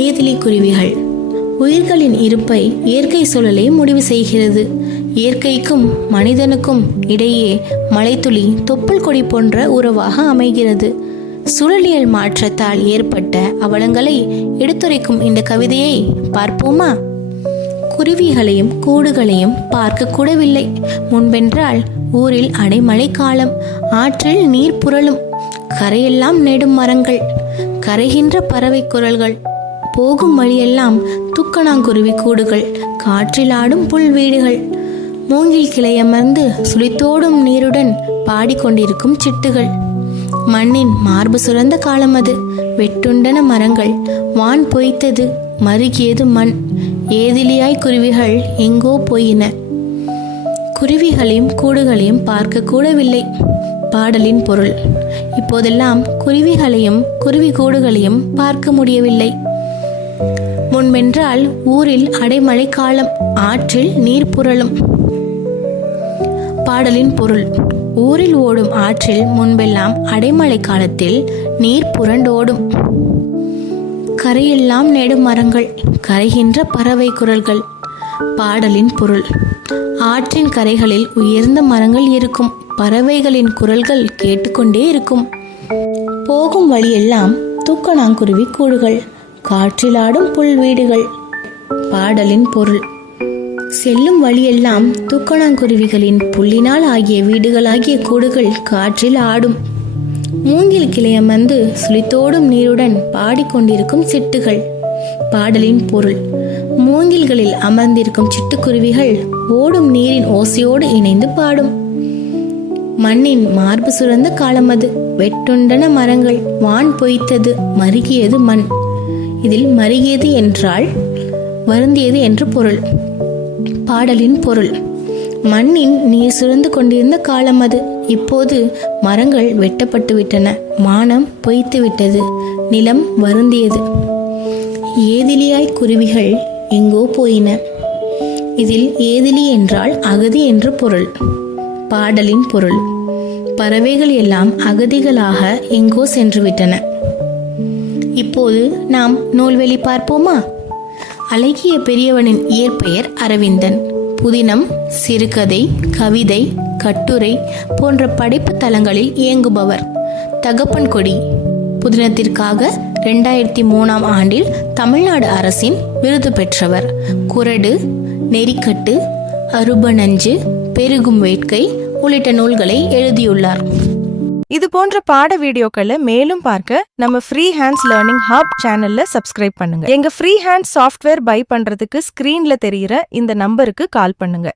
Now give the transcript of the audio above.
ஏதிலி குருவிகள். உயிர்களின் இருப்பை இயற்கை சூழலே முடிவு செய்கிறது. இயற்கைக்கும் மனிதனுக்கும் இடையே மழைத்துளி தொப்புள் கொடி போன்ற உறவாக அமைகிறது. சூழலியல் மாற்றத்தால் ஏற்பட்ட அவலங்களை எடுத்துரைக்கும் இந்த கவிதையை பார்ப்போமா? குருவிகளையும் கூடுகளையும் பார்க்க கூடவில்லை. முன்பென்றால் ஊரில் அடைமழை காலம், ஆற்றில் நீர் புரளும், கரையெல்லாம் நெடும் மரங்கள், கரைகின்ற பறவை குரல்கள், போகும் வழியெல்லாம் துக்கணாங்குருவி கூடுகள், காற்றில் ஆடும் புல் வீடுகள், மூங்கில் கிளையமர்ந்து சுழித்தோடும் நீருடன் பாடிக்கொண்டிருக்கும் சிட்டுகள். மண்ணின் மார்பு சுரந்த காலம் அது. வெட்டுண்டன மரங்கள், வான் பொய்த்தது, மருகியது மண். ஏதிலியாய் குருவிகள் எங்கோ போயின. குருவிகளையும் கூடுகளையும் பார்க்க கூடவில்லை. பாடலின் பொருள்: இப்போதெல்லாம் குருவிகளையும் குருவி கூடுகளையும் பார்க்க முடியவில்லை. முன்பென்றால் ஊரில் அடைமழை காலம், ஆற்றில் நீர் புரளும். பாடலின் பொருள்: ஊரில் ஓடும் ஆற்றில் முன்பெல்லாம் அடைமழை காலத்தில் நீர் புரண்டோடும். கரையெல்லாம் நெடும் மரங்கள், கரைகின்ற பறவை குரல்கள். பாடலின் பொருள்: ஆற்றின் கரைகளில் உயர்ந்த மரங்கள் இருக்கும், பறவைகளின் குரல்கள் கேட்டுக்கொண்டே இருக்கும். போகும் வழியெல்லாம் தூக்கணாங்குருவி கூடுகள், காற்றிலாடும் புல் வீடுகள். பாடலின் பொருள்: செல்லும் வழியெல்லாம் தூக்கணாங்குருவிகளின் புல்லினால் ஆகிய வீடுகளாகிய கூடுகள் காற்றில் ஆடும். மூங்கில் கிளையமர்ந்து சுழித்தோடும் நீருடன் பாடிக்கொண்டிருக்கும் சிட்டுகள். பாடலின் பொருள்: மூங்கில்களில் அமர்ந்திருக்கும் சிட்டுக்குருவிகள் ஓடும் நீரின் ஓசையோடு இணைந்து பாடும். மண்ணின் மார்பு சுரந்த காலம் அது. வெட்டுண்டன மரங்கள், வான் பொய்த்தது, மருகியது மண். இதில் மருகியது என்றால் வருந்தியது என்று பொருள். பாடலின் பொருள்: மண்ணின் நீர் சுரந்து கொண்டிருந்த காலம் அது. இப்போது மரங்கள் வெட்டப்பட்டு விட்டன, மானம் பொய்த்து விட்டது, நிலம் வருந்தியது. ஏதிலியாய் குருவிகள் எங்கோ போயின. இதில் ஏதிலி என்றால் அகதி என்று பொருள். பாடலின் பொருள்: பறவைகள் எல்லாம் அகதிகளாக எங்கோ சென்று விட்டன. இப்போது நாம் நூல்வெளி பார்ப்போமா? அழகிய பெரியவனின் இயற்பெயர் அரவிந்தன். புதினம், சிறுகதை, கவிதை, கட்டுரை போன்ற படைப்பு தளங்களில் இயங்குபவர். தகப்பன் கொடி புதினத்திற்காக 2003 ஆண்டில் தமிழ்நாடு அரசின் விருது பெற்றவர். குறடு, நெறிக்கட்டு, அருபநஞ்சு, பெருகும் வேட்கை உள்ளிட்ட நூல்களை எழுதியுள்ளார். இது போன்ற பாட வீடியோக்களை மேலும் பார்க்க நம்ம ஃப்ரீ ஹேண்ட்ஸ் லேர்னிங் ஹப் சேனல்ல சப்ஸ்கிரைப் பண்ணுங்க. எங்க ஃப்ரீ ஹேண்ட்ஸ் சாஃப்ட்வேர் பை பண்றதுக்கு ஸ்கிரீன்ல தெரியுற இந்த நம்பருக்கு கால் பண்ணுங்க.